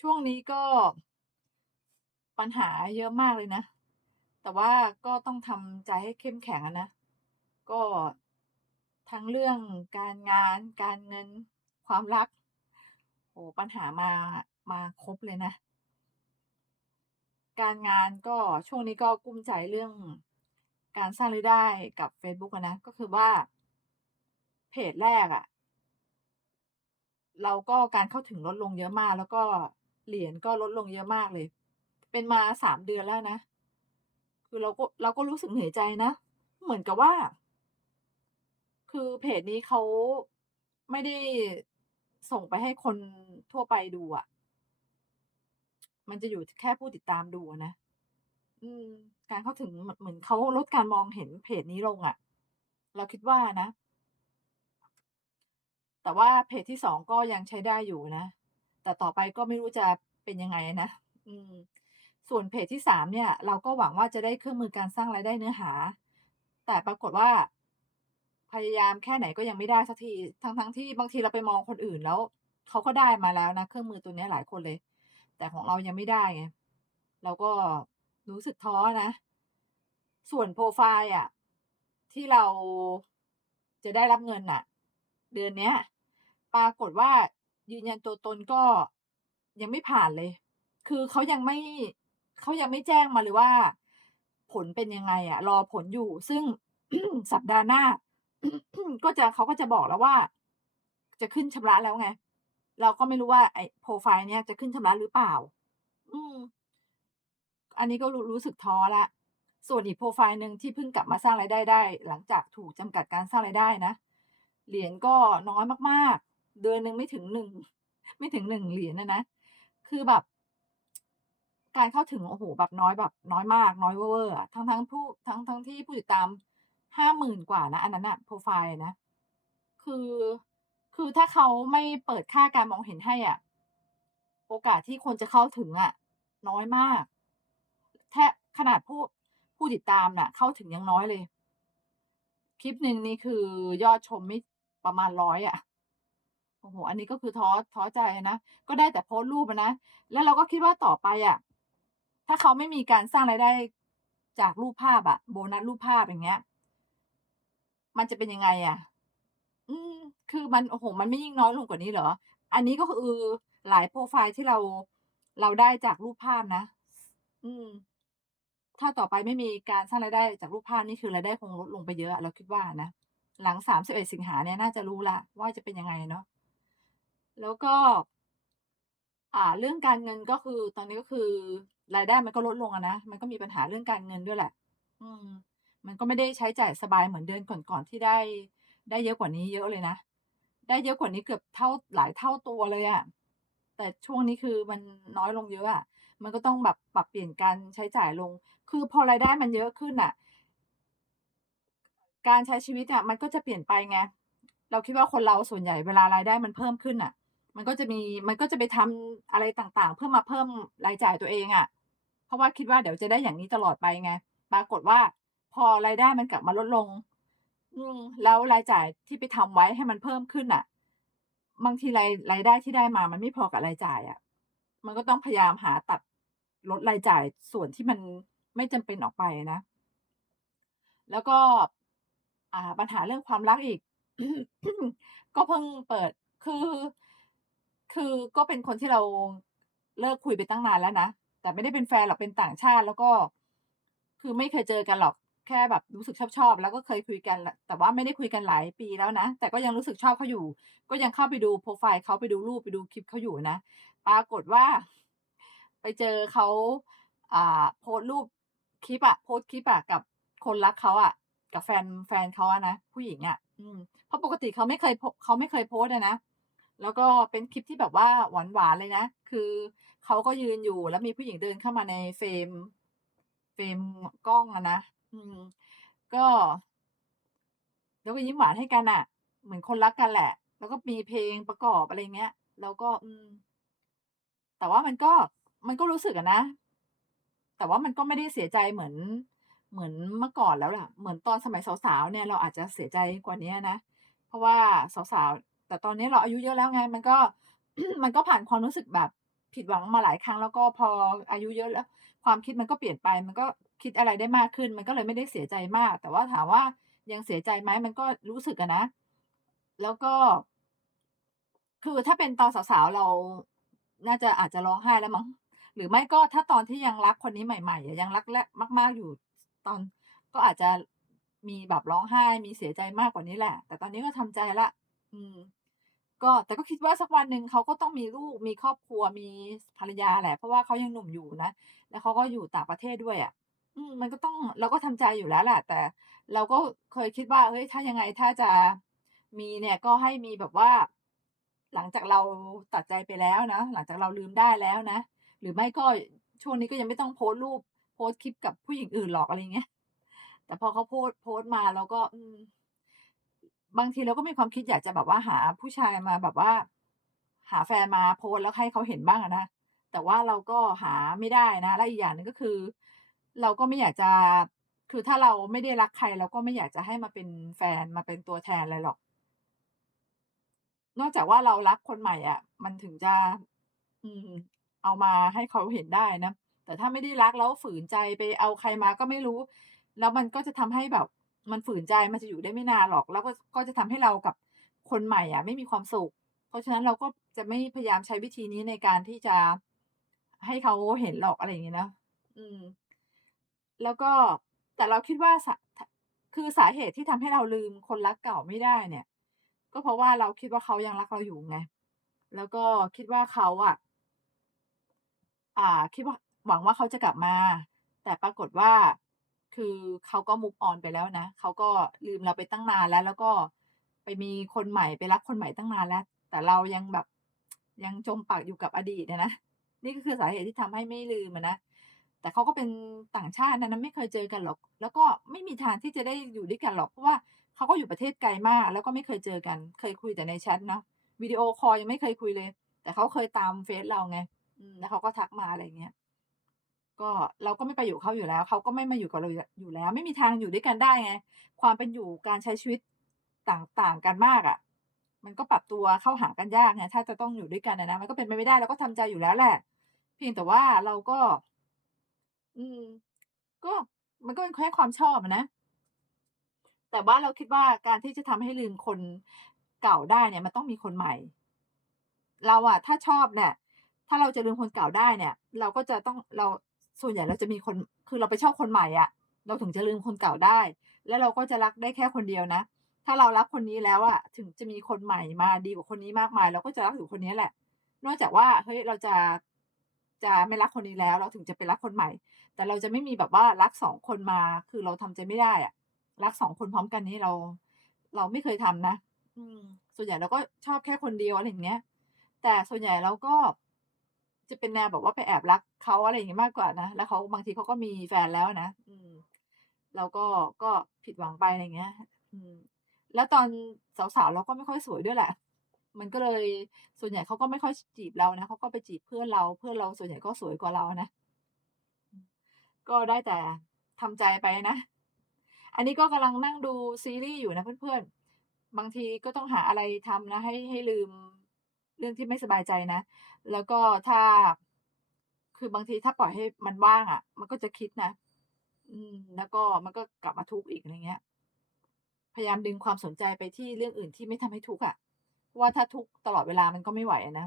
ช่วงนี้ก็ปัญหาเยอะมากเลยนะ แต่ว่าก็ต้องทำใจให้เข้มแข็งอะนะ ก็ทั้งเรื่องการงาน การเงิน ความรัก โอ้โฮปัญหามา มาครบเลยนะ การงานก็ช่วงนี้ก็กุ้มใจเรื่องการสร้างรายได้กับเฟซบุ๊กอะนะ ก็คือว่า เพจแรกอะเราก็การเข้าถึงลดลงเยอะมากแล้วก็ เหรียญก็ลดลงเยอะมากเลย เป็นมา3เดือนแล้วนะ คือเราก็เราก็รู้สึกเหนื่อยใจนะ เหมือนกับว่า คือเพจนี้เขาไม่ได้ส่งไปให้คนทั่วไปดูอะมันจะอยู่แค่ผู้ติดตามดูนะ อืม การเข้าถึงเหมือนเขาลดการมองเห็นเพจนี้ลงอะเราคิดว่านะ แต่ว่าเพจที่2ก็ยังใช้ได้อยู่นะ แต่ต่อไปก็ไม่รู้จะเป็นยังไงนะอืมส่วนเพจที่3เนี่ย เราก็หวังว่าจะได้เครื่องมือการสร้างรายได้เนื้อหา แต่ปรากฏว่า พยายามแค่ไหนก็ยังไม่ได้สักทีทั้งๆที่บางทีเราไปมองคนอื่นแล้วเขาก็ได้มาแล้วนะเครื่องมือตัวนี้หลายคนเลย แต่ของเรายังไม่ได้ไงเราก็รู้สึกท้อนะ ส่วนโพรไฟล์อะที่เราจะได้รับเงินน่ะ เดือนเนี้ย ปรากฏว่า ยืนยันตัวตนก็ยังไม่ผ่านเลย คือเขายังไม่เขายังไม่แจ้งมาเลยว่า ผลเป็นยังไงอะรอผลอยู่ ซึ่งสัปดาห์หน้า ก็จะเขาก็จะบอกแล้วว่า จะขึ้นชำระแล้วไง เราก็ไม่รู้ว่าไอ้โพรไฟล์เนี้ยจะขึ้นชำระหรือเปล่า อืม อันนี้ก็รู้รู้สึกท้อล้วส่วนอีกโพรไฟล์หนึ่งที่เพิ่งกลับมาสร้างรายได้ได้ หลังจากถูกจำกัดการสร้างรายได้นะ เหรียญก็น้อยมากๆ เดือนหนึ่งไม่ถึง1ไม่ถึง1เหรียญอะนะ คือแบบ การเข้าถึงโอ้โฮแบบน้อยแบบ น้อยมากน้อยเว่อร์ๆอะทั้งผู้ทั้งทั้งที่ผู้ติดตาม50,000กว่านะ อันนั้นน่ะโพรไฟล์นะ คือคือถ้าเขาไม่เปิดค่าการมองเห็นให้อะโอกาสที่คนจะเข้าถึงอะน้อยมาก แทบขนาดผู้ผู้ติดตามน่ะ เข้าถึงยังน้อยเลย คลิปหนึ่งนี่คือยอดชมไม่ประมาณ100อะ โอ้โฮอันนี้ก็คือท้อท้อใจนะ ก็ได้แต่โพสต์รูปอะนะ แล้วเราก็คิดว่าต่อไปอะถ้าเขาไม่มีการสร้างรายได้จากรูปภาพอะโบนัสรูปภาพอย่างเงี้ย มันจะเป็นยังไงอะ?อืม คือมันโอ้โฮมันไม่ยิ่งน้อยลงกว่านี้เหรอ?อันนี้ก็คือหลายโพรไฟล์ที่เราเราได้จากรูปภาพนะ อืม ถ้าต่อไปไม่มีการสร้างรายได้จากรูปภาพนี่คือรายได้คงลดลงไปเยอะอะเราคิดว่านะ หลัง31สิบเอ็ดสิงหาเนี่ยน่าจะรู้ล้วว่าจะเป็นยังไงเนาะ แล้วก็ อ่า เรื่องการเงินก็คือ ตอนนี้ก็คือรายได้มันก็ลดลงอะนะ มันก็มีปัญหาเรื่องการเงินด้วยแหละ อืม มันก็ไม่ได้ใช้จ่ายสบายเหมือนเดือนก่อนๆที่ได้ ได้เยอะกว่านี้เยอะเลยนะ ได้เยอะกว่านี้เกือบเท่าหลายเท่าตัวเลยอะแต่ช่วงนี้คือมันน้อยลงเยอะอะ มันก็ต้องแบบปรับเปลี่ยนการใช้จ่ายลง คือพอรายได้มันเยอะขึ้นน่ะการใช้ชีวิตอะมันก็จะเปลี่ยนไปไง เราคิดว่าคนเราส่วนใหญ่เวลารายได้มันเพิ่มขึ้นน่ะ มันก็จะมีมันก็จะไปทำอะไรต่างๆ เพื่อมาเพิ่มรายจ่ายตัวเองอะเพราะว่าคิดว่าเดี๋ยวจะได้อย่างนี้ตลอดไปไง ปรากฏว่าพอรายได้มันกลับมาลดลง อืมแล้วรายจ่ายที่ไปทำไว้ให้มันเพิ่มขึ้นน่ะ บางทีรายรายได้ที่ได้มามันไม่พอกับรายจ่ายอะมันก็ต้องพยายามหาตัดลดรายจ่ายส่วนที่มันไม่จำเป็นออกไปนะ แล้วก็ อ่าปัญหาเรื่องความรักอีก ก็เพิ่งเปิดคือ คือก็เป็นคนที่เราเลิกคุยไปตั้งนานแล้วนะ แต่ไม่ได้เป็นแฟนหรอกเป็นต่างชาติ แล้วก็ คือไม่เคยเจอกันหรอกแค่แบบรู้สึกชอบๆแล้วก็เคยคุยกัน แต่ว่าไม่ได้คุยกันหลายปีแล้วนะ แต่ก็ยังรู้สึกชอบเขาอยู่ ก็ยังเข้าไปดูโพรไฟล์เขาไปดูรูปไปดูคลิปเขาอยู่นะ ปรากฏว่า ไปเจอเขาอ่าโพสรูปคลิปอะโพสคลิปอะกับคนรักเขาอะกับแฟนแฟนเขาอะนะผู้หญิงอะอืมเพราะปกติเขาไม่เคยเขาไม่เคยโพสอะนะ แล้วก็เป็นคลิปที่แบบว่าหวานๆเลยนะ คือเขาก็ยืนอยู่แล้วมีผู้หญิงเดินเข้ามาในเฟรม เฟรมกล้องอะนะ อืม ก็ แล้วก็ยิ้มหวานให้กันน่ะเหมือนคนรักกันแหละ แล้วก็มีเพลงประกอบอะไรเงี้ยเราก็ อืม แต่ว่ามันก็มันก็รู้สึกอะนะ แต่ว่ามันก็ไม่ได้เสียใจเหมือน เหมือนเมื่อก่อนแล้วล่ะ เหมือนตอนสมัยสาวๆเนี่ยเราอาจจะเสียใจกว่านี้นะ เพราะว่าสาวๆ แต่ตอนนี้เราอายุเยอะแล้วไง มันก็มันก็ผ่านความรู้สึกแบบผิดหวังมาหลายครั้งแล้วก็พออายุเยอะแล้ว ความคิดมันก็เปลี่ยนไปมันก็คิดอะไรได้มากขึ้น มันก็เลยไม่ได้เสียใจมาก แต่ว่าถามว่ายังเสียใจไหมมันก็รู้สึกอะนะ แล้วก็ คือถ้าเป็นตอนสาวๆเรา น่าจะอาจจะร้องไห้แล้วมั้งหรือไม่ก็ถ้าตอนที่ยังรักคนนี้ใหม่ๆยังรักแรกมาก ๆอยู่ตอนก็อาจจะมีแบบร้องไห้มีเสียใจมากกว่านี้แหละ แต่ตอนนี้ก็ทำใจล้ว อืม ก็แต่ก็คิดว่าสักวันหนึ่งเขาก็ต้องมีลูก มีครอบครัว มีภรรยาแหละ เพราะว่าเขายังหนุ่มอยู่นะ แล้วเขาก็อยู่ต่างประเทศด้วยอะ อืม มันก็ต้อง เราก็ทำใจอยู่แล้วแหละ แต่เราก็เคยคิดว่า เฮ้ย ถ้ายังไง ถ้าจะมีเนี่ย ก็ให้มีแบบว่า หลังจากเราตัดใจไปแล้วนะ หลังจากเราลืมได้แล้วนะ หรือไม่ก็ ช่วงนี้ก็ยังไม่ต้องโพสต์รูป โพสต์คลิปกับผู้หญิงอื่นหรอก อะไรอย่างเงี้ย แต่พอเขาโพสต์ โพสต์มาเราก็ อืม บางทีเราก็มีความคิดอยากจะแบบว่าหาผู้ชายมาแบบว่า หาแฟนมาโพสแล้วให้เขาเห็นบ้างอะนะ แต่ว่าเราก็หาไม่ได้นะ และอีกอย่างหนึ่งก็คือ เราก็ไม่อยากจะ คือถ้าเราไม่ได้รักใคร เราก็ไม่อยากจะให้มาเป็นแฟนมาเป็นตัวแทนอะไรหรอก นอกจากว่าเรารักคนใหม่อะมันถึงจะ อืม เอามาให้เขาเห็นได้นะ แต่ถ้าไม่ได้รักแล้วฝืนใจไปเอาใครมาก็ไม่รู้ แล้วมันก็จะทำให้แบบ มันฝืนใจมันจะอยู่ได้ไม่นานหรอก แล้วก็ก็จะทำให้เรากับคนใหม่อะ ไม่มีความสุข เพราะฉะนั้นเราก็จะไม่พยายามใช้วิธีนี้ในการที่จะให้เขาเห็นหรอกอะไรอย่างงี้นะ อืม แล้วก็แต่เราคิดว่าสทคือสาเหตุที่ทำให้เราลืมคนรักเก่าไม่ได้เนี่ย ก็เพราะว่าเราคิดว่าเขายังรักเราอยู่ไง แล้วก็คิดว่าเขาอะ อ่า คิดว่าหวังว่าเขาจะกลับมา แต่ปรากฏว่า คือเขาก็ move on ไปแล้วนะเขาก็ลืมเราไปตั้งนานแล้ว แล้วก็ไปมีคนใหม่ไปรักคนใหม่ตั้งนานแล้ว แต่เรายังแบบยังจมปลักอยู่กับอดีตอะนะนี่ก็คือสาเหตุที่ทำให้ไม่ลืมอะนะแต่เขาก็เป็นต่างชาตินะไม่เคยเจอกันหรอก แล้วก็ไม่มีทางที่จะได้อยู่ด้วยกันหรอกเพราะว่าเขาก็อยู่ประเทศไกลมาก แล้วก็ไม่เคยเจอกัน เคยคุยแต่ในแชตเนาะวิดีโอคอลยังไม่เคยคุยเลย แต่เขาเคยตามเฟซเราไงแล้วเขาก็ทักมาอะไรอย่างเงี้ย ก็เราก็ไม่ไปอยู่เขาอยู่แล้ว เขาก็ไม่มาอยู่กับเราอยู่แล้ว ไม่มีทางอยู่ด้วยกันได้ไง ความเป็นอยู่การใช้ชีวิตต่างต่างกันมากอะมันก็ปรับตัวเข้าหากันยากไงถ้าจะต้องอยู่ด้วยกันอะนะมันก็เป็นไปไม่ได้เราก็ทำใจอยู่แล้วแหละ เพียงแต่ว่าเราก็ อืม ก็มันก็เป็นแค่ความชอบนะแต่ว่าเราคิดว่าการที่จะทำให้ลืมคนเก่าได้เนี่ย มันต้องมีคนใหม่ เราอะถ้าชอบเนี่ย ถ้าเราจะลืมคนเก่าได้เนี่ย เราก็จะต้องเรา ส่วนใหญ่เราจะมีคนคือเราไปชอบคนใหม่อะเราถึงจะลืมคนเก่าได้ แล้วเราก็จะรักได้แค่คนเดียวนะ ถ้าเรารักคนนี้แล้วอะถึงจะมีคนใหม่มาดีกว่าคนนี้มากมาย เราก็จะรักอยู่คนนี้แหละ นอกจากว่าเฮ้ยเราจะจะไม่รักคนนี้แล้ว เราถึงจะไปรักคนใหม่ แต่เราจะไม่มีแบบว่ารัก2คนมา คือเราทำใจไม่ได้อะรัก2คนพร้อมกันนี้เรา เราไม่เคยทำนะอืมส่วนใหญ่เราก็ชอบแค่คนเดียวอะไรอย่างเงี้ย แต่ส่วนใหญ่เราก็ จะเป็นแนวแบบว่าไปแอบรักเขาอะไรอย่างงี้มากกว่านะ แล้วเขาบางทีเขาก็มีแฟนแล้วนะ อืม เราก็ก็ผิดหวังไปอะไรเงี้ย อืม แล้วตอนสาวๆเราก็ไม่ค่อยสวยด้วยแหละ มันก็เลยส่วนใหญ่เขาก็ไม่ค่อยจีบเรานะเขาก็ไปจีบเพื่อนเรา เพื่อนเราส่วนใหญ่ก็สวยกว่าเรานะ ก็ได้แต่ทำใจไปนะ อันนี้ก็กำลังนั่งดูซีรีส์อยู่นะเพื่อนๆ บางทีก็ต้องหาอะไรทำนะ ให้ให้ลืม เรื่องที่ไม่สบายใจนะ แล้วก็ถ้า คือบางทีถ้าปล่อยให้มันว่างอะมันก็จะคิดนะ อืม แล้วก็มันก็กลับมาทุกข์อีกอะไรเงี้ย พยายามดึงความสนใจไปที่เรื่องอื่นที่ไม่ทำให้ทุกข์อะเพราะว่าถ้าทุกข์ตลอดเวลามันก็ไม่ไหวอะนะ